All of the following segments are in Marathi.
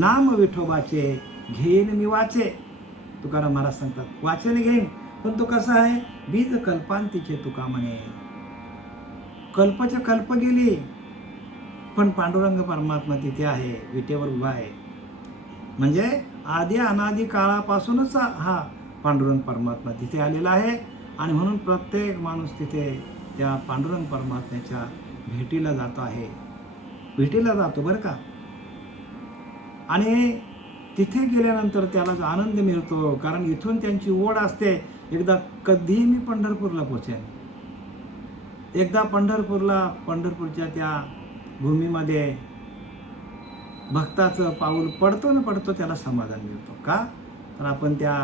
नाम विठोबाचे घेईन मी वाचे. तुकाराम महाराज सांगतात वाचेने घेईन, पण तो कसा आहे, बीज कल्पांतीचे तुका म्हणे. कल्पचे कल्प गेली, पण पांडुरंग परमात्मा तिथे आहे, विटेवर उभा आहे. म्हणजे आधी अनादी काळापासूनच हा पांडुरंग परमात्मा तिथे आलेला आहे. आणि म्हणून प्रत्येक माणूस तिथे त्या पांडुरंग परमात्म्याच्या भेटीला जातो आहे, भेटीला जातो बरं का. आणि तिथे गेल्यानंतर त्याला जो आनंद मिळतो, कारण इथून त्यांची ओढ असते, एकदा कधीही मी पंढरपूरला पोचेन, एकदा पंढरपूरच्या त्या भूमीमध्ये भक्ताचं पाऊल पडतो ना पडतो, त्याला समाधान मिळतो. का तर आपण त्या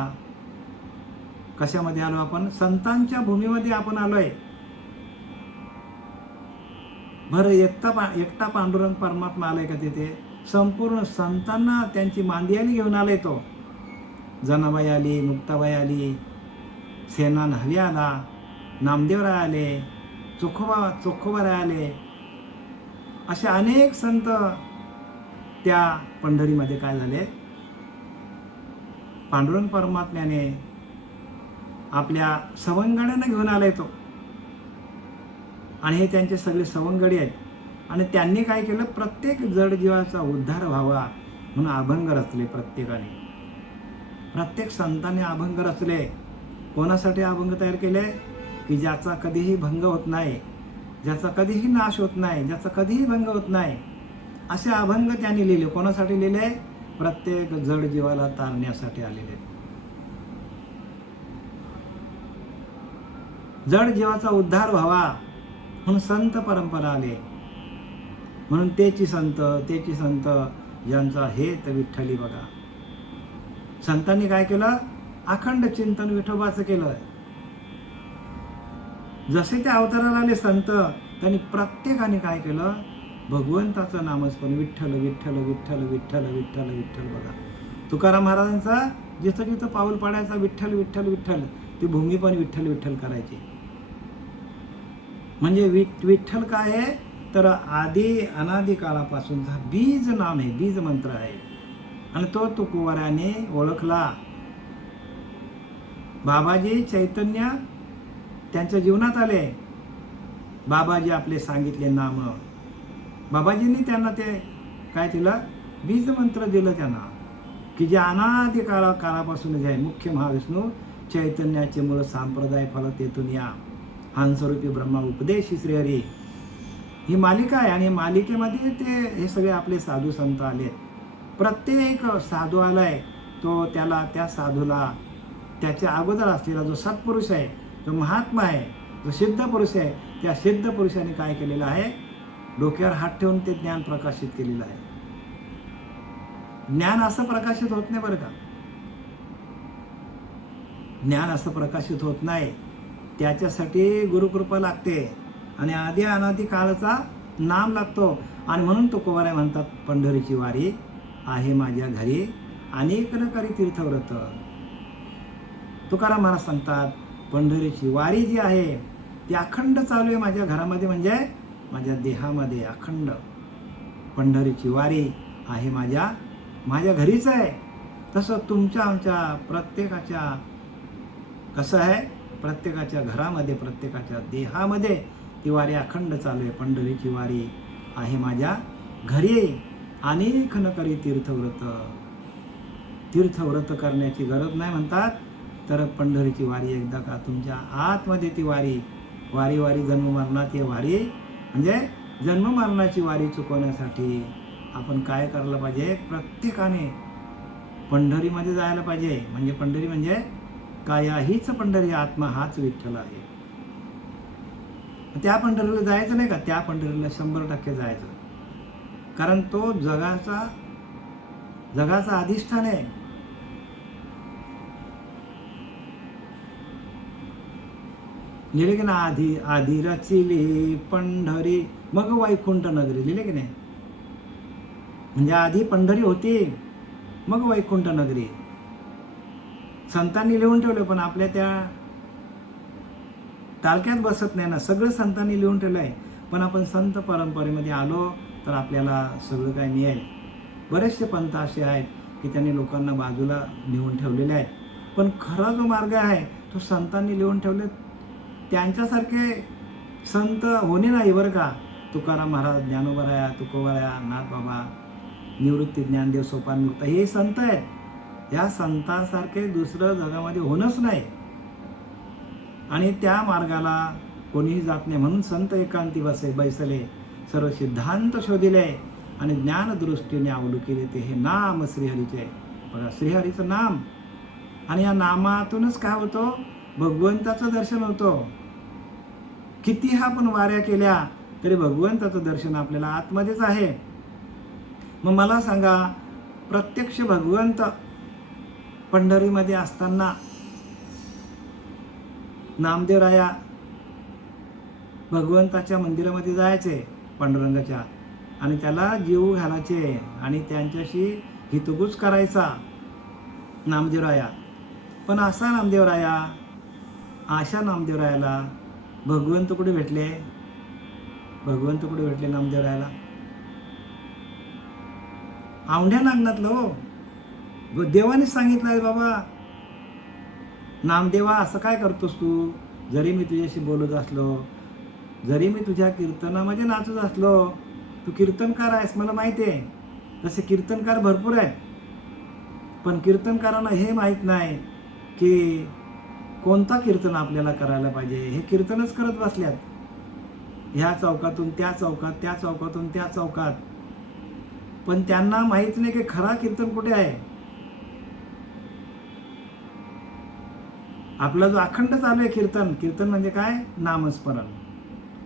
कशामध्ये आलो, आपण संतांच्या भूमीमध्ये आपण आलोय. बरं एकटा पांडुरंग परमात्मा आलाय का तिथे, संपूर्ण संतांना त्यांची मांदियाली घेऊन आलाय तो. जनाबाई आली, मुक्ताबाई आली, सेना न्हावी आला, नामदेवराय आले, चोखोबाराय आले, असे अनेक संत त्या पंढरीमध्ये काय झाले, पांडुरंग परमात्म्याने आपल्या सवंगड्यांना घेऊन आलाय तो. आणि हे त्यांचे सगळे सवंगडी आहेत. आणि त्यांनी काय केलं, प्रत्येक जड जीवाचा उद्धार व्हावा म्हणून अभंग रचले. प्रत्येक संतांनी अभंग रचले. कोणासाठी अभंग तयार केले, की ज्याचा कधीही भंग होत नाही, ज्याचा कधीही नाश होत नाही, ज्याचा कधीही भंग होत नाही, असे अभंग त्यांनी लिहिले. कोणासाठी लिहिले, प्रत्येक जड जीवाला तारण्यासाठी आलेले. जड जीवाचा उद्धार व्हावा म्हणून संत परंपरा आले. म्हणून तेची संत ज्यांचा हेत विठ्ठली. बघा संतांनी काय केलं, अखंड चिंतन विठोबाचं केलं. जसे ते अवताराला आले संत, त्यांनी प्रत्येकाने काय केलं, भगवंताचं नामस्मरण, विठ्ठल विठ्ठल विठ्ठल विठ्ठल विठ्ठल विठ्ठल. बघा तुकाराम महाराजांचा जिथं जिथं पाऊल पाडायचा, विठ्ठल विठ्ठल विठ्ठल, ती भूमी पण विठ्ठल विठ्ठल करायची. म्हणजे विठ्ठल काय आहे, तर आधी अनादी काळापासूनचा बीज नाम आहे, बीज मंत्र आहे. आणि तो तुकोबाराने ओळखला. बाबाजी चैतन्य त्यांच्या जीवनात आले. बाबाजी आपले सांगितले नाम, बाबाजींनी त्यांना ते काय दिलं, बीज मंत्र दिलं त्यांना, की जे अनादी काळापासून जे आहे, मुख्य महाविष्णू चैतन्याचे मूळ संप्रदाय फल तेथून या, हंसरूपी ब्रह्मा उपदेशी श्रीहरी, ही मालिका आहे. आणि मालिकेमध्ये हे सगळे आपले साधू संत आले. प्रत्येक साधू आलाय, तो त्या साधूला त्याच्या अगोदर असलेला जो सत्पुरुष आहे, जो महात्मा आहे, जो सिद्ध पुरुष आहे, त्या सिद्ध पुरुषाने काय केलेलं आहे, डोक्यावर हात ठेवून ते ज्ञान प्रकाशित केलेलं आहे. ज्ञान असं प्रकाशित होत नाही बरं का, ज्ञान असं प्रकाशित होत नाही. त्याच्यासाठी गुरुकृपा लागते आणि आधी अनादी काळाचा नाम लागतो. आणि म्हणून तुकोबाराय म्हणतात, पंढरीची वारी आहे माझ्या घरी, अनेक न करी तीर्थव्रत. तुकाराम महाराज सांगतात, पंढरीची वारी जी आहे ती अखंड चालू आहे माझ्या घरामध्ये, म्हणजे माझ्या देहामध्ये अखंड. पंढरीची वारी आहे माझ्या घरीच आहे. तसं तुमच्या आमच्या प्रत्येकाच्या कसं आहे, प्रत्येकाच्या घरामध्ये, प्रत्येकाच्या देहामध्ये ती वारी अखंड चालू आहे. पंढरीची वारी आहे माझ्या घरी, अनेक न करी तीर्थव्रत. तीर्थव्रत करण्याची गरज नाही म्हणतात, तर पंढरीची वारी एकदा का तुमच्या आतमध्ये ती वारी जन्ममरणात ही वारी, म्हणजे जन्ममरणाची वारी चुकवण्यासाठी आपण काय करायला पाहिजे, प्रत्येकाने पंढरीमध्ये जायला पाहिजे. म्हणजे पंढरी म्हणजे काया हीच पंढरी, आत्मा हाच विठ्ठल आहे. त्या पंढरीला जायचं नाही का, त्या पंढरीला 100% जायचं. कारण तो जगाचा अधिष्ठान आहे. लिहिले की ना, आधी रचिली पंढरी मग वैकुंठ नगरी, लिहिले की नाही. म्हणजे आधी पंढरी होती, मग वैकुंठ नगरी. संतांनी लिहून ठेवलं, पण आपल्या त्या टाळक्यात बसत नाही ना. सगळं संतांनी लिहून ठेवलं आहे, पण आपण संत परंपरेमध्ये आलो तर आपल्याला सगळं काय मिळेल. बरेचसे पंथ असे आहेत की त्यांनी लोकांना बाजूला नेऊन ठेवलेले आहेत. पण खरा जो मार्ग आहे तो संतांनी लिहून ठेवले. त्यांच्यासारखे संत होणे नाही बरं का. तुकाराम महाराज, ज्ञानोबराया, तुकोबराया, नाथबाबा, निवृत्ती ज्ञानदेव, सोपान मुक्त, हे संत आहेत. या संतांसारखे दुसरं जगामध्ये होणंच नाही. आणि त्या मार्गाला कोणीही जात नाही. म्हणून संत एकांती बैसले, सर्व सिद्धांत शोधिले आणि ज्ञानदृष्टीने अवलोकिले ते हे नाम श्रीहरीचे. बघा, श्रीहरीचं नाम, आणि या नामातूनच काय होतं, भगवंताचं दर्शन होतं. किती आपण वाऱ्या केल्या तरी भगवंताचं दर्शन आपल्याला आतमध्येच आहे. मग मला सांगा, प्रत्यक्ष भगवंत पंढरीमध्ये असताना नामदेवराया भगवंताच्या मंदिरामध्ये जायचे पांडुरंगाच्या, आणि त्याला जीव घालायचे आणि त्यांच्याशी हितगुज करायचा नामदेवराया. पण अशा नामदेवरायाला भगवंत कुठे भेटले? भगवंत कुठे भेटले नामदेवरायाला? औंढ्या नागनाथला. हो, देवाने सांगितलं आहे, बाबा नामदेवा असं काय करतोस तू? जरी मी तुझ्याशी बोलत असलो, जरी मी तुझ्या कीर्तनामध्ये नाचत असलो, तू कीर्तनकार आहेस, मला माहिती आहे. तसे कीर्तनकार भरपूर आहेत, पण कीर्तनकारांना हे माहीत नाही की कोणता कीर्तन आपल्याला करायला पाहिजे. हे कीर्तनच करत बसल्यात, ह्या चौकातून त्या चौकात, त्या चौकातून त्या चौकात. पण त्यांना माहीत नाही की खरा कीर्तन कुठे आहे. आपला जो अखंड चालू आहे कीर्तन म्हणजे काय? नामस्मरण.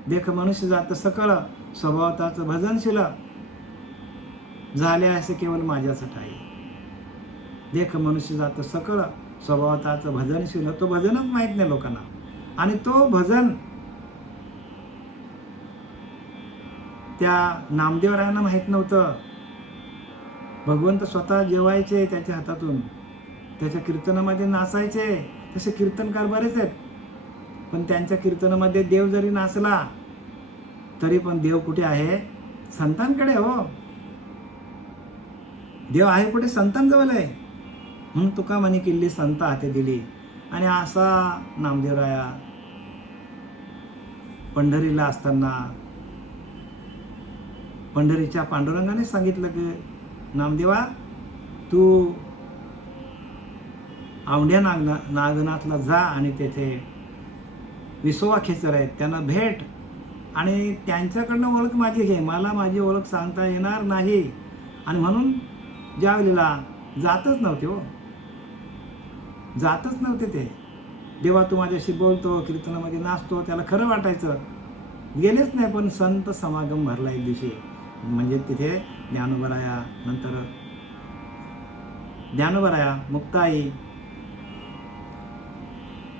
देख मनुष्य जात सकळ, स्वभावताचं भजनशील, झाले असे केवळ माझ्याच ठाई. देख मनुष्य जात सकळ, स्वभावताचं भजनशील. तो भजनच माहीत नाही लोकांना. आणि तो भजन त्या नामदेवरायांना माहीत नव्हतं. भगवंत स्वतः जेवायचे त्याच्या हातातून, त्याच्या कीर्तनामध्ये नाचायचे. तसे कीर्तनकार बरेच आहेत, पण त्यांच्या कीर्तनामध्ये देव जरी नाचला तरी पण देव कुठे आहे? संतांकडे. हो, देव आहे कुठे? संतांजवळ आहे. म्हणून तुका म्हणे किल्ली संत हाते दिली. आणि असा नामदेवराया पंढरीला असताना पंढरीच्या पांडुरंगाने सांगितलं की नामदेवा, तू औंढ्या नागनाथला जा आणि तेथे विसोबा खेचर आहेत, त्यांना भेट आणि त्यांच्याकडनं ओळख माझी घे. मला माझी ओळख सांगता येणार नाही. आणि म्हणून ज्या वेळेला जातच नव्हते, हो, जातच नव्हते ते. देवा तू माझ्याशी बोलतो, कीर्तनामध्ये नाचतो, त्याला खरं वाटायचं, गेलेच नाही. पण संत समागम भरला एक दिवशी, म्हणजे तिथे ज्ञानोबराया, नंतर ज्ञानोबराया, मुक्ताई,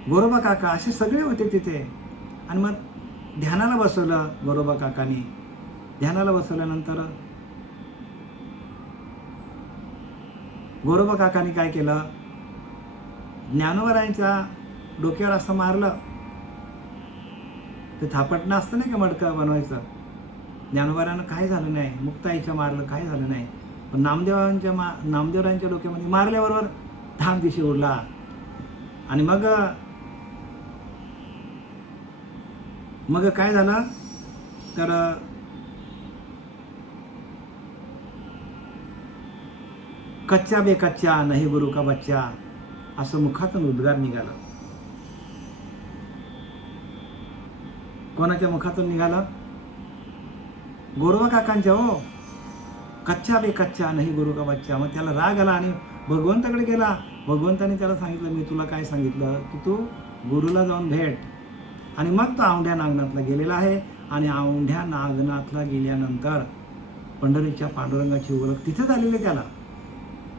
गोरोबा काका, असे सगळे होते तिथे. आणि मग ध्यानाला बसवलं गोरोबा काकांनी. ध्यानाला बसवल्यानंतर गोरोबा काकांनी काय केलं, ज्ञानोबरायांच्या डोक्यावर असं मारलं. ते थापटणं असतं नाही का, मडकं बनवायचं. ज्ञानोबरायांना काही झालं नाही. मुक्ताईच्या मारलं, काही झालं नाही. पण नामदेवरायांच्या डोक्यामध्ये मारल्याबरोबर धाम दिशी उडला. आणि मग काय झालं तर कच्चा बेकच्चा नाही गुरु का बच्चा, असं मुखातून उद्गार निघाला. कोणाच्या मुखातून निघाला? गोरोबा काकांच्या. हो, कच्चा बेकच्चा नाही गुरु का बच्चा. मग त्याला राग आला आणि भगवंताकडे गेला. भगवंताने त्याला सांगितलं, मी तुला काय सांगितलं की तू गुरुला जाऊन भेट. आणि मग तो औंढ्या नागनाथला गेलेला आहे. आणि औंढ्या नागनाथला गेल्यानंतर पंढरीच्या पांडुरंगाची ओळख तिथे झालेली आहे त्याला.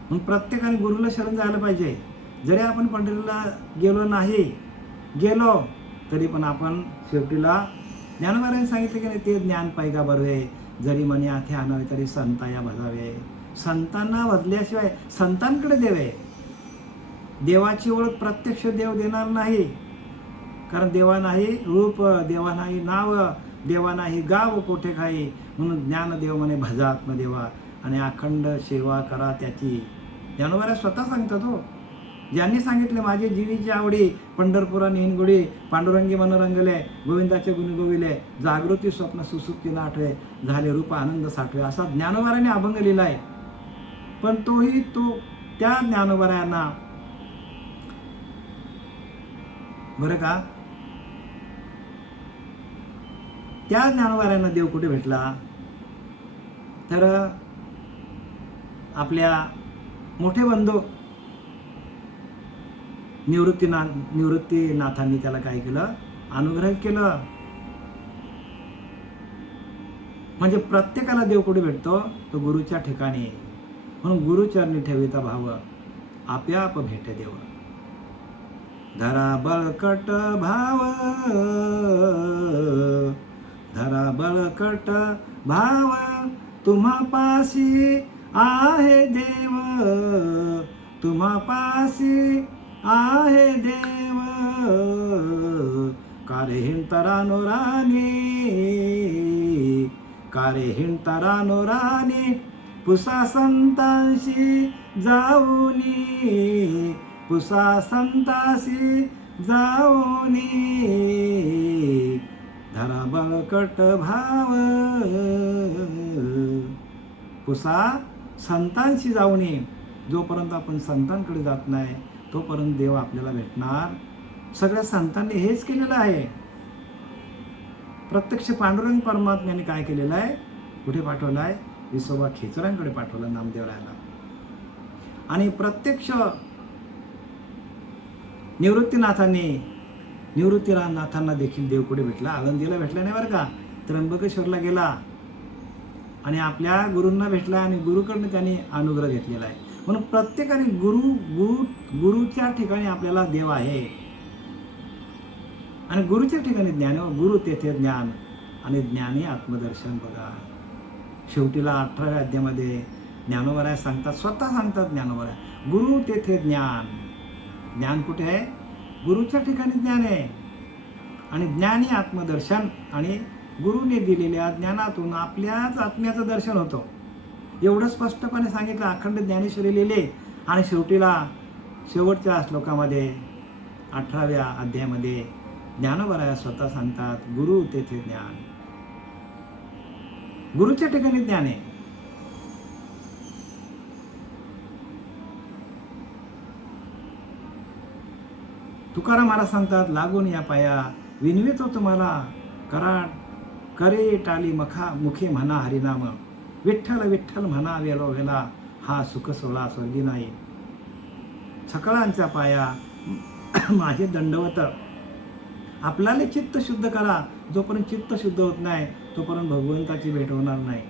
म्हणून प्रत्येकाने गुरुला शरण जायला पाहिजे. जरी आपण पंढरीला गेलो तरी पण आपण शेवटीला ज्ञानोबरायांनी सांगितलं की नाही, ते ज्ञान पैगा बरवे, जरी मनी आथे आणावे तरी संताया भजावे. संतांना भजल्याशिवाय संतांकडे देवे. देवाची ओळख प्रत्यक्ष देव देणार नाही, कारण देवा नाही रूप, देवा नाही नाव, देवा नाही गाव कोठे खाई. म्हणून ज्ञानदेव म्हणे भजा आत्मदेवा. आणि अखंड सेवा करा त्याची. ज्ञानोबा स्वतः सांगतात हो. ज्यांनी सांगितले माझे जीवीची आवडी पंढरपुरा नेनगुडी पांडुरंगी मनोरंगले गोविंदाचे गुण गोविले जागृती स्वप्न सुसुप्तीला आठवे झाले रूप आनंद साठवे असा ज्ञानोबाराने अभंग लिहिला आहे. पण त्या ज्ञानोबारायांना बरं का, त्या ज्ञानोबारायांना देव कुठे भेटला तर आपल्या मोठे बंधू निवृत्तीनाथांनी त्याला काय केलं, अनुग्रह केलं. म्हणजे प्रत्येकाला देव कुठे भेटतो तो गुरुच्या ठिकाणी. म्हणून गुरुचरणी ठेविता भाव आपोआप भेटे देव. धरा बळकट भाव, धरा बळकट भाव तुम्हा पाशी आहे देव, तुम्हा पाशी आहे देव. कारे हिंडतारानो राणी, कारे हिंडतारानो राणी पुसा संतांशी जाऊनी, पुसा संतांशी जाऊनी. धरा बळकट भाव, पुसा संतांशी जाऊनी. जोपर्यंत आपण संतांकडे जात नाही तोपर्यंत देव आपल्याला भेटणार. सगळ्या संतांनी हेच केलेलं आहे. प्रत्यक्ष पांडुरंग परमात्म्याने काय केलेलं आहे, कुठे पाठवलं आहे, विसोबा खेचरांकडे पाठवलं नामदेवरायाला. आणि प्रत्यक्ष निवृत्तीनाथांना देखील देव कुठे भेटला, आळंदीला भेटला नाही बरं का, त्र्यंबकेश्वरला गेला आणि आपल्या गुरूंना भेटला आणि गुरुकडनं त्यांनी अनुग्रह घेतलेला आहे. म्हणून प्रत्येकाने गुरुच्या ठिकाणी आपल्याला देव आहे आणि गुरुच्या ठिकाणी ज्ञान, गुरु तेथे ज्ञान आणि ज्ञानी आत्मदर्शन. बघा शेवटीला 18व्या अध्यायामध्ये ज्ञानोबराय सांगतात, स्वतः सांगतात ज्ञानोबराय, गुरु तेथे ज्ञान. ज्ञान कुठे आहे, गुरुच्या ठिकाणी ज्ञान आहे. आणि ज्ञानी आत्मदर्शन, आणि गुरुने दिलेल्या ज्ञानातून आपल्याच आत्म्याचं दर्शन होतं. एवढं स्पष्टपणे सांगितलं अखंड ज्ञानेश्वरी लिहिले. आणि शेवटच्या श्लोकामध्ये 18व्या अध्यायामध्ये ज्ञानोबराय स्वतः सांगतात, गुरु तेथे ज्ञान. गुरुच्या ठिकाणी ज्ञान आहे. तुकाराम महाराज सांगतात, लागून या पाया विनवितो तुम्हाला करे टाली मुखे म्हणा हरिनाम. विठ्ठल विठ्ठल म्हणा वेलो वेला हा सुख सोळा स्वर्गी नाही. सकळांच्या पाया माझे दंडवत. आपल्याला चित्त शुद्ध करा. जोपर्यंत चित्त शुद्ध होत नाही तोपर्यंत भगवंताची भेट होणार नाही.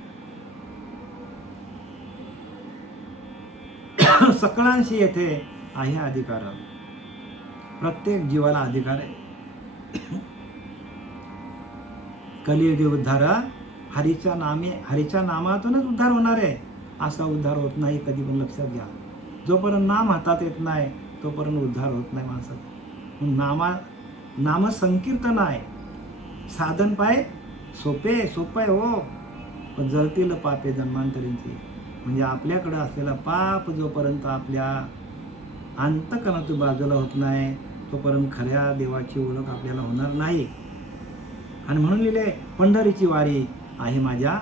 सकळांशी येथे आहे अधिकार. प्रत्येक जीवाला अधिकार आहे. कलियुगी उद्धार हरीच्या नामातूनच उद्धार होणार आहे. असा उद्धार होत नाही कधी पण लक्षात घ्या. जोपर्यंत नाम हातात येत नाही तोपर्यंत उद्धार होत नाही माणसाचा. नाम संकीर्तन आहे. साधन पाय सोपे आहे हो, पण जळतील पापे जन्मांतरींची. म्हणजे आपल्याकडे असलेला पाप जोपर्यंत आपल्या अंतकरणातून बाजूला होत नाही तोपर्यंत खऱ्या देवाची ओळख आपल्याला होणार नाही. आणि म्हणून लिहिले, पंढरीची वारी आहे माझ्या.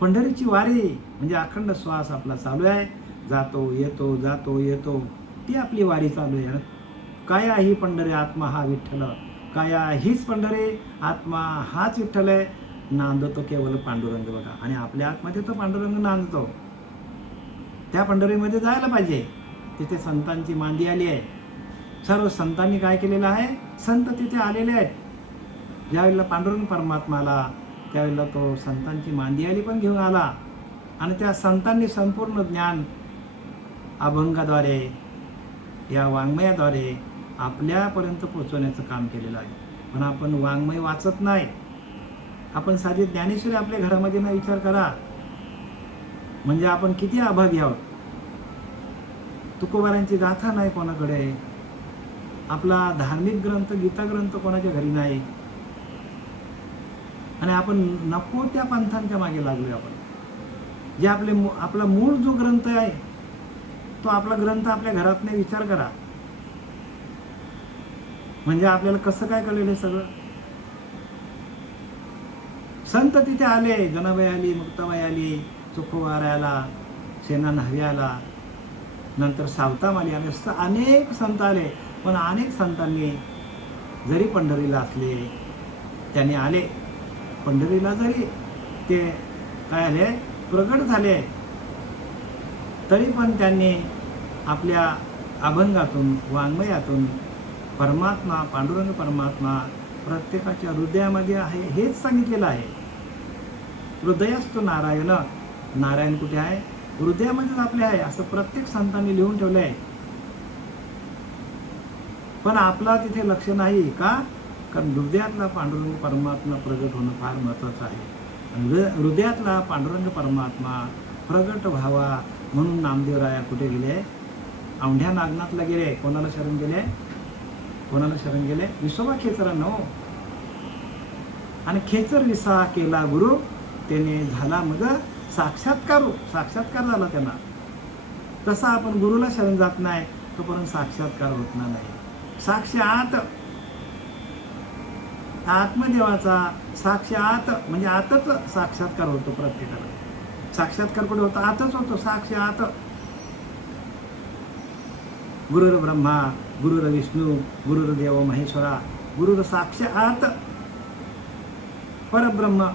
पंढरीची वारी म्हणजे अखंड श्वास आपला चालू आहे, जातो येतो जातो येतो, ती आपली वारी चालू आहे. काय आहे पंढरी, आत्मा हा विठ्ठल. काय हीच पंढरी, आत्मा हाच विठ्ठल आहे. नांदतो केवळ पांडुरंग. बघा, आणि आपल्या आतमध्ये तो पांडुरंग नांदतो. त्या पंढरीमध्ये जायला पाहिजे. तिथे संतांची मांदी आली आहे. सर्व संतांनी काय केलेलं आहे, संत तिथे आलेले आहेत. ज्यावेळेला पांडुरंग परमात्मा आला त्यावेळेला तो संतांची मांदी आली पण घेऊन आला. आणि त्या संतांनी संपूर्ण ज्ञान अभंगाद्वारे, या वाङ्मयाद्वारे आपल्यापर्यंत पोचवण्याचं काम केलेलं आहे. पण आपण वाङ्मय वाचत नाही. आपण साधी ज्ञानेश्वरी आपल्या घरामध्ये ना विचार करा, म्हणजे आपण किती अभागी आहोत. तुकोबारांची गाथा नाही कोणाकडे. आपला धार्मिक ग्रंथ, गीता ग्रंथ कोणाच्या घरी नाही. आणि आपण नको त्या पंथांच्या मागे लागलोय. आपण जे आपला मूळ जो ग्रंथ आहे तो आपला ग्रंथ आपल्या घरात नाही, विचार करा. म्हणजे आपल्याला कसं काय कळेल हे सगळं. संत तिथे आले, जनाबाई आली, मुक्ताबाई आली, चोखोबार आला, सेना न्हावी आला, नंतर सावताम आली, आणि अनेक संत आले. पण अनेक संतांनी जरी पंढरीला असले, त्यांनी आले पंढरीला, जरी ते काय आले प्रगट झाले, तरी पण त्यांनी आपल्या अभंगातून, वाङ्मयातून परमात्मा, पांडुरंग परमात्मा प्रत्येकाच्या हृदयामध्ये आहे हेच सांगितलेलं आहे. हृदयस्थो नारायण, नारायण कुठे आहे? हृदयामध्येच आपले आहे, असं प्रत्येक संतांनी लिहून ठेवलं आहे. पण आपला तिथे लक्ष नाही का? कारण हृदयातला पांडुरंग परमात्मा प्रगट होणं फार महत्त्वाचं आहे. हृदयातला पांडुरंग परमात्मा प्रगट व्हावा म्हणून नामदेवराया कुठे गेले? औंढ्या नागनाथला गेले. कोणाला शरण गेले? कोणाला शरण गेले? विसोबा खेचरांना. हो. आणि खेचर विसा केला गुरु, त्याने झाला मग साक्षात्कार झाला त्यांना. तसा आपण गुरुला शरण जात नाही तोपर्यंत साक्षात्कार होत नाही. साक्षात आत्मदेवाचा साक्षात म्हणजे आतच साक्षात्कार होतो प्रत्येकाला. साक्षात्कार कुठे होतो? आतच होतो. साक्षात गुरुर ब्रह्मा, गुरुर विष्णू, गुरुर देव महेश्वरा, गुरुर साक्षात परब्रह्म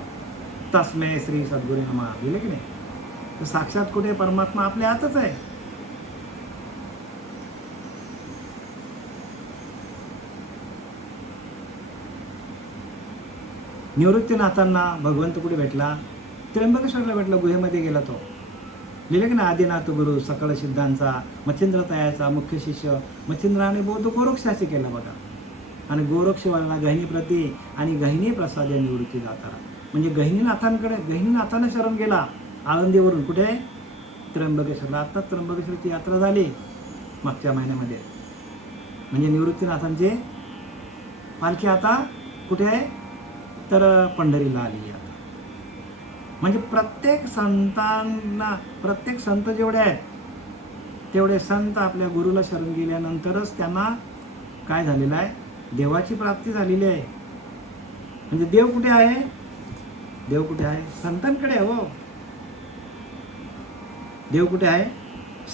तस्मै श्री सद्गुरू नमः. दिले की नाही? तर साक्षात कुठे? परमात्मा आपल्या आतच आहे. निवृत्तीनाथांना भगवंत कुठे भेटला? त्र्यंबकेश्वरला भेटला, गुहेमध्ये गेला तो. लिहिले की ना? आदिनाथ गुरु, सकळ सिद्धांचा, मच्छिंद्रतायाचा मुख्य शिष्य. मच्छिंद्राने बौद्ध गोरक्षाशी केला बघा. आणि गोरक्षवाला गहिनीप्रती आणि गहिनी प्रसाद निवृत्ती जाताना, म्हणजे गहिनीनाथांना शरण गेला आळंदीवरून. कुठे? त्र्यंबकेश्वरला. आता त्र्यंबकेश्वरची यात्रा झाली मागच्या महिन्यामध्ये. म्हणजे निवृत्तीनाथांची पालखी आता कुठे आहे? तर पंढरीला आली आता. म्हणजे प्रत्येक संत जेवढे आहेत तेवढे संत आपल्या गुरुला शरण गेल्यानंतरच त्यांना काय झालेलं आहे? देवाची प्राप्ती झालेली आहे. म्हणजे देव कुठे आहे? देव कुठे आहे? संतांकडे. हो. देव कुठे आहे?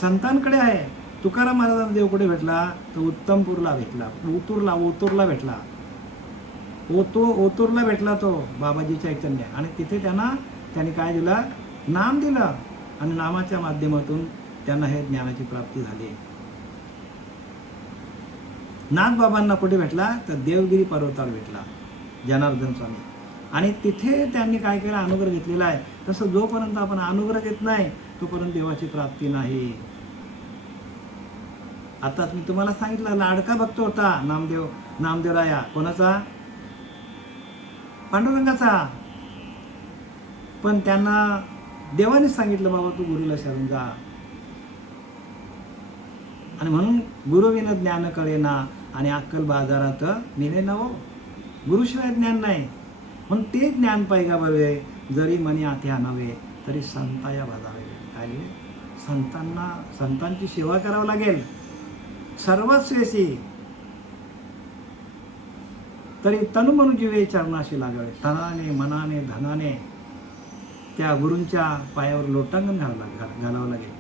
संतांकडे आहे. तुकाराम महाराजांना देव कुठे भेटला? तर उत्तमपूरला भेटला, ओतूरला भेटला. ओतूरला भेटला तो बाबाजी चैतन्य. आणि तिथे त्यांनी काय दिलं? नाम दिलं. आणि नामाच्या माध्यमातून त्यांना हे ज्ञानाची प्राप्ती झाली. नागबाबांना कुठे भेटला? तर देवगिरी पर्वतावर भेटला जनार्दन स्वामी. आणि तिथे त्यांनी काय केलं? अनुग्रह घेतलेला आहे. तसं जोपर्यंत आपण अनुग्रह घेत नाही तोपर्यंत देवाची प्राप्ती नाही. आताच मी तुम्हाला सांगितलं, लाडका भक्त होता नामदेवराया. कोणाचा? पांडुरंगाचा. पण त्यांना देवानेच सांगितलं, बाबा तू गुरुला शरण जा. आणि म्हणून गुरुविन ज्ञान कळेना आणि अक्कल बाजारात नेले ना. हो. गुरुशिवाय ज्ञान नाही. म्हणून ते ज्ञान पाहिगा बवे, जरी मनी आथे आणावे तरी संताया भाजावे. काय लिहिले? संतांची सेवा करावं लागेल सर्वस्वेशी, तरी तनु मनु जीवे चरणाशी लागावे. तनाने, मनाने, धनाने त्या गुरूंच्या पायावर लोटांगण घालावं लागेल.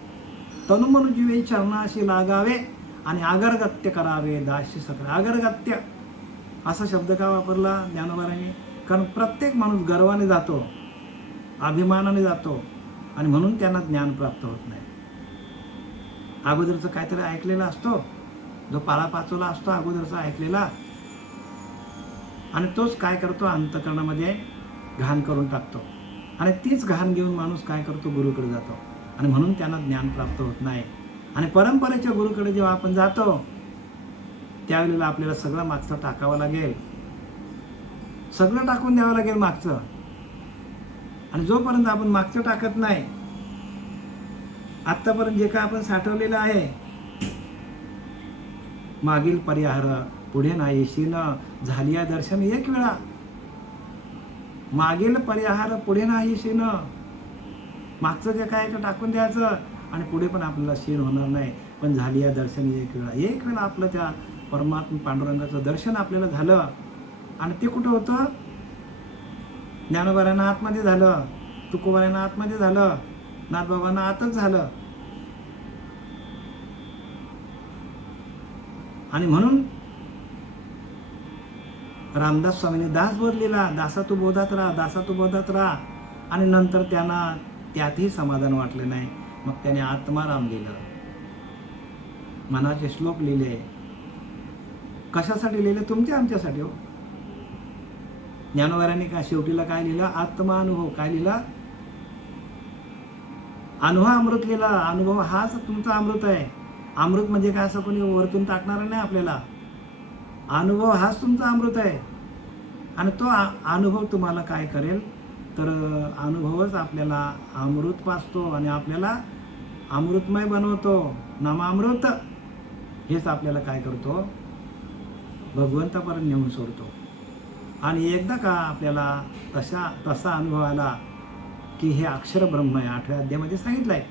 तनु मनु जीवे चरणाशी लागावे आणि आगरगत्य करावे दास्य सकळ. आगरगत्य असा शब्द का वापरला ज्ञानोबारांनी? कारण प्रत्येक माणूस गर्वाने जातो, अभिमानाने जातो, आणि म्हणून त्यांना ज्ञान प्राप्त होत नाही. अगोदरचं काहीतरी ऐकलेला असतो, जो पाळापाचोला असतो अगोदरचा ऐकलेला, आणि तोच काय करतो? अंतःकरणामध्ये घाण करून टाकतो. आणि तीच घाण घेऊन माणूस काय करतो? गुरुकडे जातो. आणि म्हणून त्यांना ज्ञान प्राप्त होत नाही. आणि परंपरेच्या गुरुकडे जेव्हा आपण जातो त्यावेळेला आपल्याला सगळं मागचं टाकावं लागेल, सगळं टाकून द्यावं लागेल मागचं. आणि जोपर्यंत आपण मागचं टाकत नाही, आत्तापर्यंत जे काय आपण साठवलेलं आहे, मागील परिहार पुढे नाहीशी न झालिया दर्शन एक वेळा. मागील परिहार पुढे नाहीशी न मागचं जे काय ते टाकून द्यायचं आणि पुढे पण आपल्याला शीण होणार नाही. पण झाली या दर्शनी एक वेळा आपलं त्या परमात्मा पांडुरंगाचं दर्शन आपल्याला झालं. आणि ते कुठं होतं? ज्ञानोबाऱ्यांना आतमध्ये झालं, तुकोबाऱ्यांना आतमध्ये झालं, नाथबाबांना आतच झालं. आणि म्हणून रामदास स्वामींनी दास बोधलेला, दासा तू बोधात राहा, दासा तू बोधात राहा. आणि नंतर त्यांना त्यातही समाधान वाटले नाही. मग त्याने आत्माराम लिहिलं, मनाचे श्लोक लिहिले. कशासाठी लिहिले? तुमच्या आमच्यासाठी हो. ज्ञानोबाऱ्यांनी काय शेवटीला काय लिहिलं? आत्मानुभव. काय लिहिला? अनुभव अमृत लिहिला. अनुभव हाच तुमचा अमृत आहे. अमृत म्हणजे काय असं कोणी वरतून टाकणार नाही आपल्याला. अनुभव हाच तुमचा अमृत आहे. आणि तो अनुभव तुम्हाला काय करेल? तर अनुभवच आपल्याला अमृत पाजतो आणि आपल्याला अमृतमय बनवतो. नामामृत हेच आपल्याला काय करतो? भगवंतापर्यंत नेऊन सोडतो. आणि एकदा का आपल्याला तसा अनुभव आला की हे अक्षर ब्रह्म आहे. 8व्या अध्यायामध्ये सांगितलं आहे,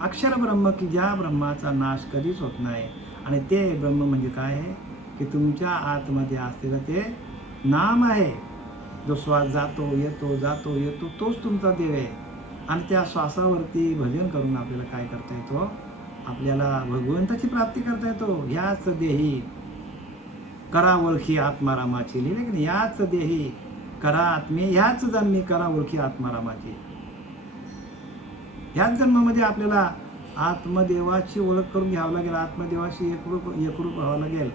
अक्षर ब्रह्म की ज्या ब्रह्माचा नाश कधीच होत नाही. आणि ते ब्रह्म म्हणजे काय आहे? की तुमच्या आतमध्ये असलेलं ते नाम आहे. जो श्वास जातो येतो तोच तुमचा देव आहे. आणि त्या श्वासावरती भजन करून आपल्याला काय करता येतो? आपल्याला भगवंताची प्राप्ती करता येतो. ह्याच देही करा ओळखी आत्मारामाची. लिहिले की नाही? याच देही करा आत्मे, ह्याच जन्मी करा ओळखी आत्मारामाची. ह्याच जन्मामध्ये आपल्याला आत्मदेवाची ओळख करून घ्यावं लागेल. आत्मदेवाशी एकरूप व्हावं लागेल.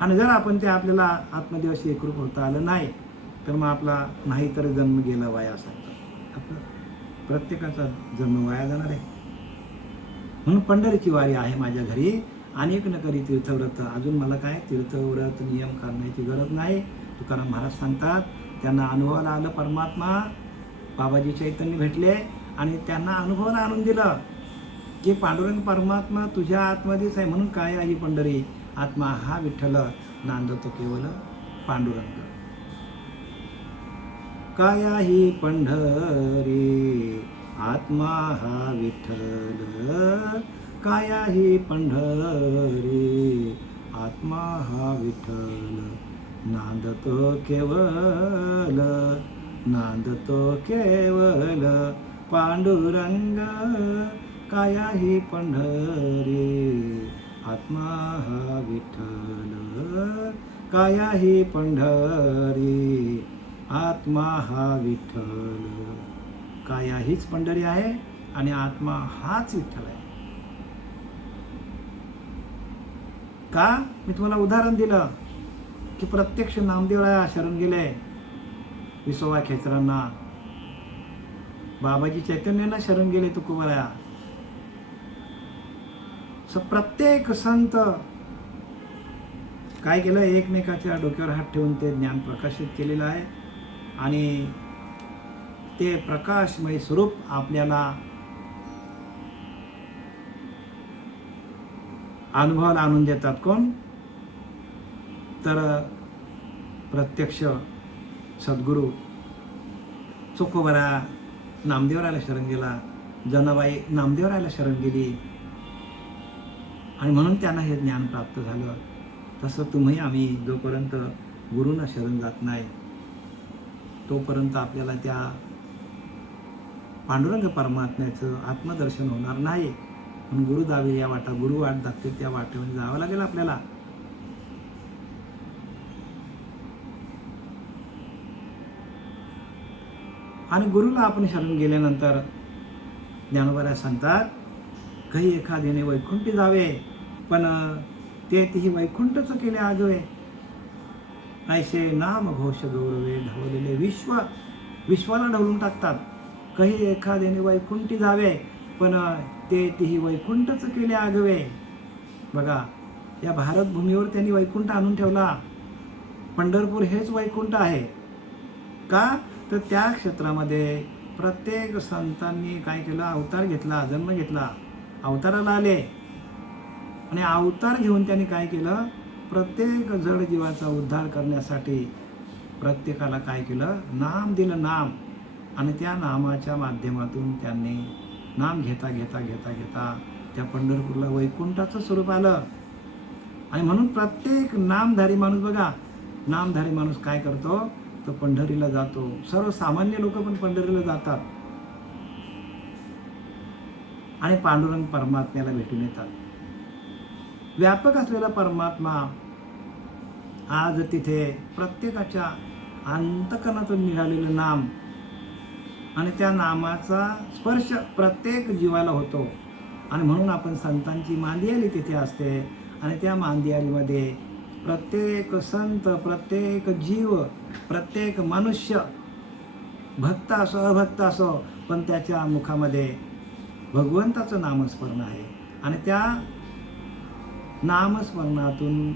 आणि जर आपण ते आपल्याला आत्मदेवाशी एकरूप होता आलं नाही तर मग आपला नाहीतर जन्म गेला वाया सांगतात. आपलं प्रत्येकाचा जन्म वाया जाणार आहे. म्हणून पंढरीची वारी आहे माझ्या घरी, अनेक न करी तीर्थव्रत. अजून मला काय तीर्थव्रत नियम करण्याची गरज नाही. तुकाराम महाराज सांगतात, त्यांना अनुभवाला आलं परमात्मा. बाबाजी चैतन्य भेटले आणि त्यांना अनुभवाला आणून दिलं की पांडुरंग परमात्मा तुझ्या आतमध्येच आहे. म्हणून काय आहे पंढरी? आत्मा हा विठ्ठल, नांदतो केवळ पांडुरंग. काया ही पंढरी, आत्मा हा विठ्ठल. काया ही पंढरी, आत्मा हा विठ्ठल. नांदतो केवल, नांदतो केवल पांडुरंग. काया ही पंढरी, आत्मा हा विठ्ठल. काया ही पंढरी, आत्मा हा विठ्ठल. काया हीच पंढरी आहे आणि आत्मा हाच विठ्ठल आहे. का? मी तुम्हाला उदाहरण दिलं की प्रत्यक्ष नामदेवराया शरण गेले विसोबा खेचरांना. बाबाजी चैतन्यांना शरण गेले तुकोबाराया. प्रत्येक संत काय केलं? एकमेकाच्या डोक्यावर हात ठेवून ते ज्ञान प्रकाशित केलेलं आहे. आणि ते प्रकाशमय स्वरूप आपल्याला अनुभवाला आणून देतात. कोण? तर प्रत्यक्ष सद्गुरू. तुकोबाराया नामदेवरायाला शरण गेला, जनाबाई नामदेवरायाला शरण गेली आणि म्हणून त्यांना हे ज्ञान प्राप्त झालं. तसं तुम्ही आम्ही जोपर्यंत गुरूंना शरण जात नाही तोपर्यंत आपल्याला त्या पांडुरंग परमात्म्याचं आत्मदर्शन होणार नाही. म्हणून गुरु दावे या वाटा, गुरु वाट दाखते त्या वाटेमध्ये जावं लागेल आपल्याला. आणि गुरुला आपण शरण गेल्यानंतर ज्ञानोबाराया सांगतात, काही एखाद्याने वैकुंठी जावे पण ते तिही वैकुंठच केले आगवे. ऐसे नाम घोष गौरवे ढवलेले विश्वाला ढवलून टाकतात. काही एखाद्याने वैकुंठी जावे पण ते तिही वैकुंठच केले आगवे. बघा, या भारतभूमीवर त्यांनी वैकुंठ आणून ठेवला. पंढरपूर हेच वैकुंठ आहे. का? तर त्या क्षेत्रामध्ये प्रत्येक संतांनी काय केलं? अवतार घेतला, जन्म घेतला, अवताराला आले. आणि अवतार घेऊन त्यांनी काय केलं? प्रत्येक जड जीवाचा उद्धार करण्यासाठी प्रत्येकाला काय केलं, नाम दिलं, नाम. आणि त्या नामाच्या माध्यमातून त्यांनी नाम घेता घेता घेता घेता त्या पंढरपूरला वैकुंठाचं स्वरूप आलं. आणि म्हणून प्रत्येक नामधारी माणूस बघा, नामधारी माणूस काय करतो, तो पंढरीला जातो. सर्वसामान्य लोक पण पंढरीला जातात आणि पांडुरंग परमात्म्याला भेटून येतात. व्यापक असलेला परमात्मा आज तिथे प्रत्येकाच्या अंतकरणातून निघालेलं नाम आणि त्या नामाचा स्पर्श प्रत्येक जीवाला होतो. आणि म्हणून आपण संतांची मांदियाळी तिथे असते. आणि त्या मांदियाळीमध्ये प्रत्येक संत, प्रत्येक जीव, प्रत्येक मनुष्य, भक्त असो अभक्त असो, पण त्याच्या मुखामध्ये भगवंताचं नामस्मरण आहे. आणि त्या नामस्मरणातून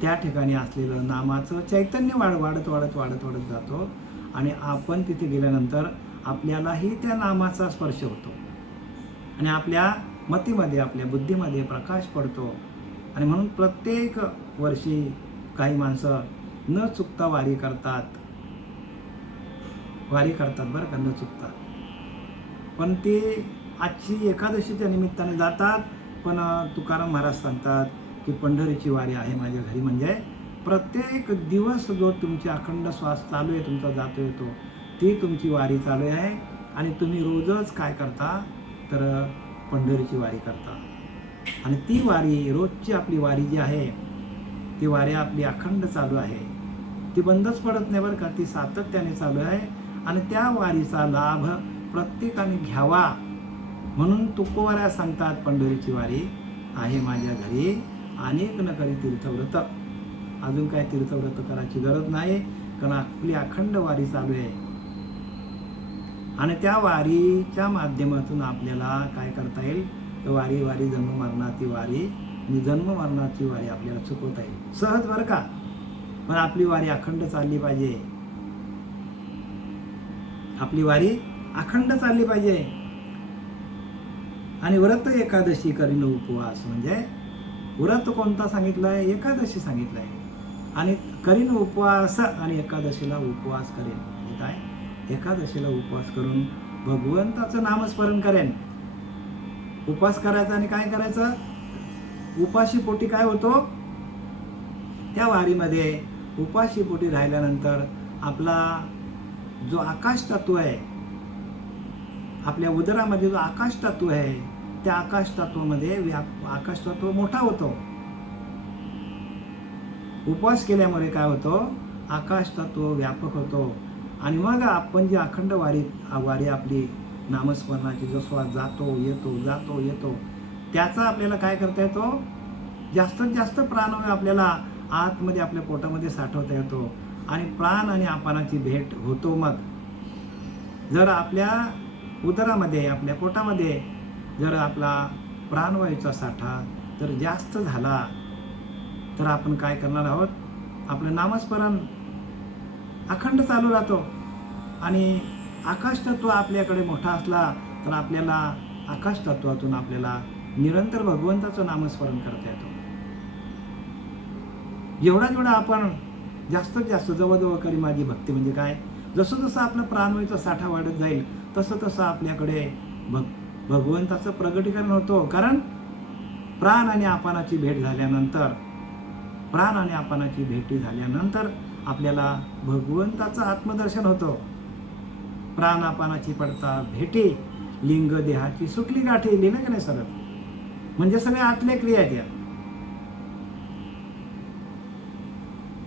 त्या ठिकाणी असलेलं नामाचं चैतन्य वाढत वाढत वाढत वाढत जातो. आणि आपण तिथे गेल्यानंतर आपल्यालाही त्या नामाचा स्पर्श होतो आणि आपल्या मतीमध्ये, आपल्या बुद्धीमध्ये प्रकाश पडतो. आणि म्हणून प्रत्येक वर्षी काही माणसं न चुकता वारी करतात बरं का, न चुकता. पण ते आजची एकादशीच्या निमित्ताने जातात. पण तुकाराम महाराज सांगतात की पंढरीची वारी आहे माझ्या घरी, म्हणजे प्रत्येक दिवस जो तुमची अखंड श्वास चालू आहे, तुमचा जातो येतो, ती तुमची वारी चालू आहे. आणि तुम्ही रोजच काय करता, तर पंढरीची वारी करता. आणि ती वारी, रोजची आपली वारी जी आहे, ती वारी आपली अखंड चालू आहे. ती बंदच पडत नाही बरं का, ती सातत्याने चालू आहे. आणि त्या वारीचा लाभ प्रत्येकाने घ्यावा म्हणून तुकोबाऱ्या सांगतात, पंढरीची वारी आहे माझ्या घरी, अनेक न करी तीर्थव्रत. अजून काय तीर्थव्रत करायची गरज नाही, कारण आपली अखंड वारी चालू आहे. आणि त्या वारीच्या माध्यमातून आपल्याला काय करता येईल, तर वारी जन्म मरणाची वारी, आणि जन्म मरणाची वारी आपल्याला चुकवता येईल सहज बरं का. पण आपली वारी अखंड चालली पाहिजे, आपली वारी अखंड चालली पाहिजे. आणि व्रत एकादशी करीन उपवास, म्हणजे व्रत कोणता सांगितलाय, एकादशी सांगितलंय. आणि करीन उपवास, आणि एकादशीला उपवास करेन, म्हणजे काय, एकादशीला उपवास करून भगवंताचं नामस्मरण करेन. उपवास करायचा आणि काय करायचं, उपाशी पोटी काय होतो, त्या वारीमध्ये उपाशी पोटी राहिल्यानंतर आपला जो आकाश तत्व आहे, आपल्या उदरामध्ये जो आकाश तत्व आहे, त्या आकाश तत्वामध्ये आकाश तत्व मोठा होतो. उपवास केल्यामुळे काय होतो, आकाश तत्व व्यापक होतो. आणि मग आपण जी अखंड वारी आपली नामस्मरणाची, जो श्वास जातो येतो, त्याचा आपल्याला काय करता येतो, जास्तीत जास्त प्राणवायू आपल्याला आतमध्ये आपल्या पोटामध्ये साठवता येतो. आणि प्राण आणि अपानाची भेट होतो. मग जर आपल्या उदरामध्ये, आपल्या पोटामध्ये जर आपला प्राणवायूचा साठा जर जास्त झाला, तर आपण काय करणार आहोत, आपलं नामस्मरण अखंड चालू राहतो. आणि आकाश तत्व आपल्याकडे मोठा असला तर आपल्याला आकाश तत्वातून आपल्याला निरंतर भगवंताचं नामस्मरण करता येतो. जेवढा आपण जास्तीत जास्त जवळजवळ करी माझी भक्ती, म्हणजे काय, जसं जसं आपलं प्राणवायूचा साठा वाढत जाईल तसं आपल्याकडे भगवंताचं प्रगटीकरण होतो. कारण प्राण आणि अपानाची भेटी झाल्यानंतर आपल्याला भगवंताचं आत्मदर्शन होतं. प्राणापानाची पडता भेटी, लिंग देहाची सुटली गाठी, लिहिलं की नाही सरळ, म्हणजे सगळ्या आतल्या क्रिया त्या.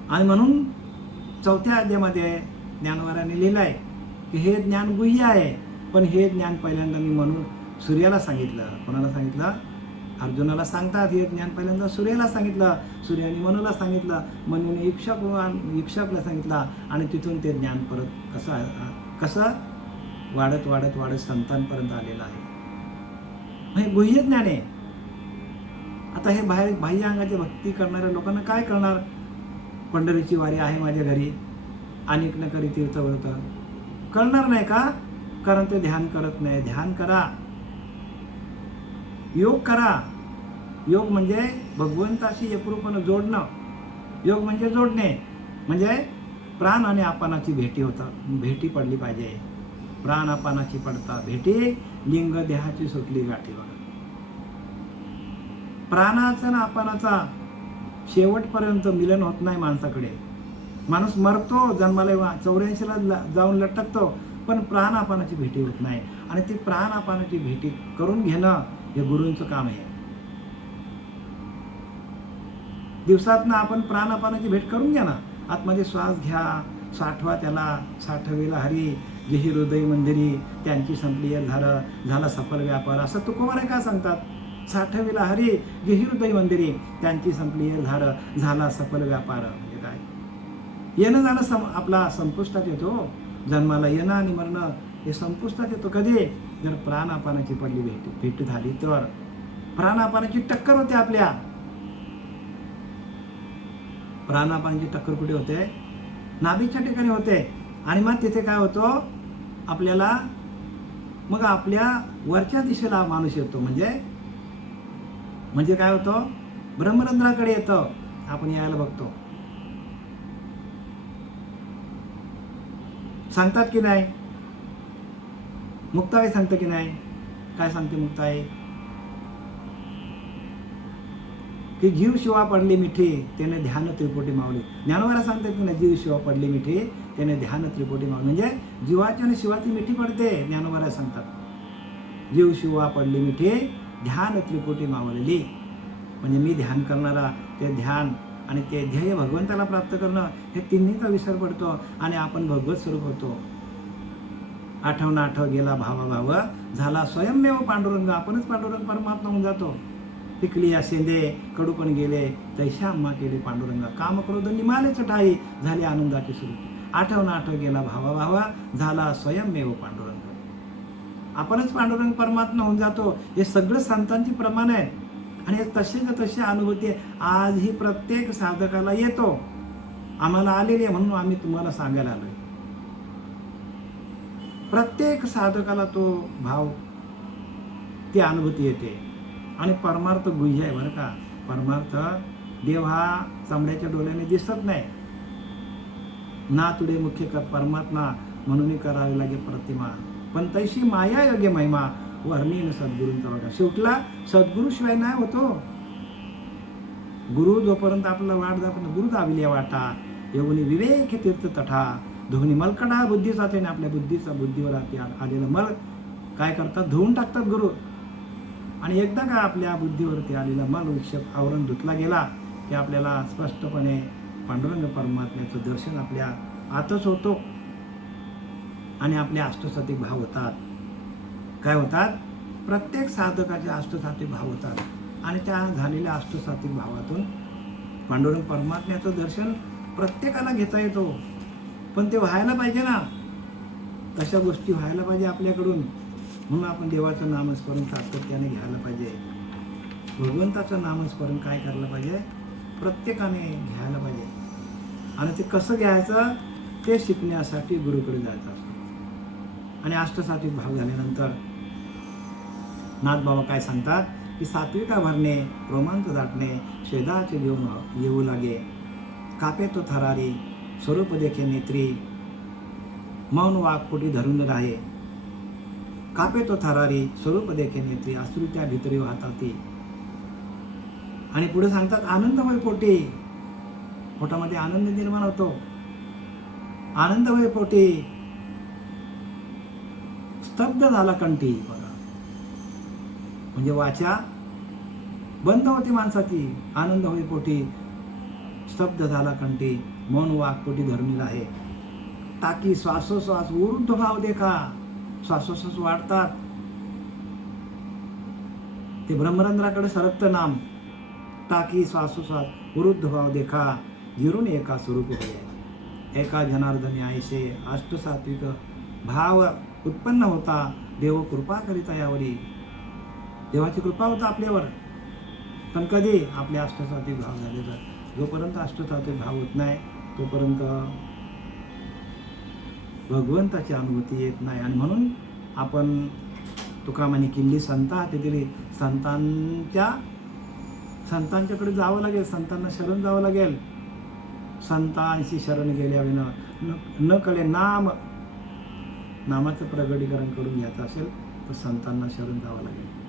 आणि म्हणून 4थ्या अध्यायामध्ये ज्ञानवाराने लिहिलंय की हे ज्ञान गुह्य आहे, पण हे ज्ञान पहिल्यांदा मी म्हणून सूर्याला सांगितलं. कोणाला सांगितलं, अर्जुनाला सांगतात, हे ज्ञान पहिल्यांदा सूर्याला सांगितलं, सूर्याने मनूला सांगितलं, मनूने इक्षकला सांगितलं. आणि तिथून ते ज्ञान परत कसं वाढत संतांपर्यंत आलेलं आहे. हे गुह्य ज्ञान आहे. आता हे बाह्य अंगाची भक्ती करणाऱ्या लोकांना काय करणार, पंढरीची वारी आहे माझ्या घरी, अनेक न करी तीर्थव्रत, करणार नाही का, कारण ते ध्यान करत नाही. ध्यान करा, योग करा. योग म्हणजे भगवंताशी एकरूपानं जोडणं, योग म्हणजे जोडणे. म्हणजे प्राण आणि अपानाची भेटी पडली पाहिजे. प्राण अपानाची पडता भेटी, लिंग देहाची सुटली गाठी. बघा, प्राणाचा आणि अपानाचा शेवटपर्यंत मिलन होत नाही माणसाकडे. माणूस मरतो, जन्माला 84ला जाऊन लटकतो, पण प्राण अपानाची भेटी होत नाही. आणि ती प्राण अपानाची भेटी करून घेणं हे गुरूंचं काम आहे. दिवसातनं आपण प्राण अपानाची भेट करून घ्या ना. आतमध्ये श्वास घ्या, साठवा त्याला, साठवेला हरी जेही हृदय मंदिरी, त्यांची संपली झाला सफल व्यापार, असं तुकोबाराय का सांगतात. साठवेला हरी जेही हृदय मंदिरी, त्यांची संपली झाला सफल व्यापार. म्हणजे काय, येणं जाणं आपला संपुष्टात येतो. जन्माला येणं आणि मरणं हे संपुष्टात येतो कधी, जर प्राण अपानाची पडली भेट झाली तर. प्राण अपानाची टक्कर होते आपल्या. प्राण अपानाची टक्कर कुठे होते, नाभीच्या ठिकाणी होते. आणि मग तिथे काय होतं, आपल्याला मग आपल्या वरच्या दिशेला माणूस येतो. म्हणजे काय होतं, ब्रह्मरंध्राकडे येतं, आपण यायला बघतो. सांगतात की नाही, मुक्ताई सांगतं की नाही. काय सांगते मुक्ताई, की जीव शिवा पडली मिठी, त्याने ध्यान त्रिपुटी मावली. ज्ञानोबाला सांगतात की नाही, जीव शिवा पडली मिठी, त्याने ध्यान त्रिपुटी मावली. म्हणजे जीवाची आणि शिवाची मिठी पडते. ज्ञानोबाला सांगतात, जीव शिवा पडली मिठी, ध्यान त्रिपुटी मावलेली. म्हणजे मी ध्यान करणारा, ते ध्यान आणि ते ध्येय भगवंताला प्राप्त करणं, हे तिन्हीचा विसर पडतो आणि आपण भगवत स्वरूप होतो. आठव गेला भाव झाला स्वयंमेव पांडुरंग. आपणच पांडुरंग परमात्मा होऊन जातो. पिकली या शेंदे कडू पण गेले, तैशा अम्मा केले पांडुरंगा. काम क्रोध निमाले चढाई, झाली आनंदाची सुरू. आठव गेला भावा झाला स्वयंमेव पांडुरंग. आपणच पांडुरंग परमात्मा होऊन जातो. हे सगळं संतांची प्रमाण आहे. आणि हे तसे अनुभूती आजही प्रत्येक साधकाला येतो. आम्हाला आलेली आहे म्हणून आम्ही तुम्हाला सांगायला आलोय. प्रत्येक साधकाला तो भाव, ती अनुभूती येते. आणि परमार्थ गुह्य आहे बरं का. परमार्थ देव हा चामड्याच्या डोळ्याने दिसत नाही. ना तुडे मुख्य परमात्मा, म्हणून करावे लागे प्रतिमा. पण तैशी माया योग्य महिमा, वर्णीन सद्गुरूंचा बघा. शेवटला सद्गुरू शिवाय नाही होतो. गुरु जोपर्यंत आपल्याला वाट दाखवतो, गुरु दाविल्या वाटा, येऊनी विवेक तीर्थ तठा, धुवनी मलकडा बुद्धीचा. त्याने आपल्या बुद्धीवर आलेलं मल काय करतात, धुवून टाकतात गुरु. आणि एकदा का आपल्या बुद्धीवरती आलेला मल विक्षेप आवरण धुतला गेला, की आपल्याला स्पष्टपणे पांडुरंग परमात्म्याचं दर्शन आपल्या आतच होतो. आणि आपले अष्टसात्विक भाव होतात. काय होतात, प्रत्येक साधकाचे अष्टसात्विक भाव होतात. आणि त्या झालेल्या अष्टसात्विक भावातून पांडुरंग परमात्म्याचं दर्शन प्रत्येकाला घेता येतो. पण ते व्हायला पाहिजे ना, तशा गोष्टी व्हायला पाहिजे आपल्याकडून. म्हणून आपण देवाचं नामस्मरण सातत्याने घ्यायला पाहिजे. भगवंताचं नामस्मरण काय करायला पाहिजे, प्रत्येकाने घ्यायला पाहिजे. आणि ते कसं घ्यायचं ते शिकण्यासाठी गुरुकडे जायचं असतं. आणि अष्टसात्विक भाव झाल्यानंतर नाथबाबा काय सांगतात, की सात्विका भरणे, रोमांच दाटणे, शेदाचे जेवण येऊ लागे, कापे तो थरारी, स्वरूप देखे नेत्री, मौन वाकपोटी धरून राहे. कापे तो थरारी, स्वरूप देखे नेत्री, अश्रू त्या भितरी वाहताती. आणि पुढे सांगतात, आनंद होय पोटी, पोटामध्ये आनंद निर्माण होतो. आनंद होय पोटी, स्तब्ध झाला कंठी. बघा, म्हणजे वाचा बंद होती माणसाची. आनंद होई पोटी, स्तब्ध झाला कंठी, मौन वाकपोटी धरून आहे. टाकी श्वासोश्वास ऊर्ध्व भाव देखा, श्वासोश्वास वाढतात. ते ब्रह्मरंध्राकडे सरकतं नाम. टाकी श्वासोश्वास ऊर्ध्व भाव देखा, जिरून एका स्वरूप होय. एका जनार्दनी आयशे अष्टसात्विक भाव उत्पन्न होता. देव कृपा करिता यावरी. देवाची कृपा होता आपल्यावर. पण कधी, आपले अष्टसात्विक भाव झाले तर. जोपर्यंत अष्टसात्विक भाव होत नाही तोपर्यंत भगवंताची अनुभूती येत नाही. आणि म्हणून आपण तुकामानी किल्ली संता हाती दिली. संतांच्याकडे जावं लागेल, संतांना शरण जावं लागेल. संतांशी शरण गेल्याविना न कळे नामाचं प्रगटीकरण करून घ्यायचं असेल तर संतांना शरण जावं लागेल.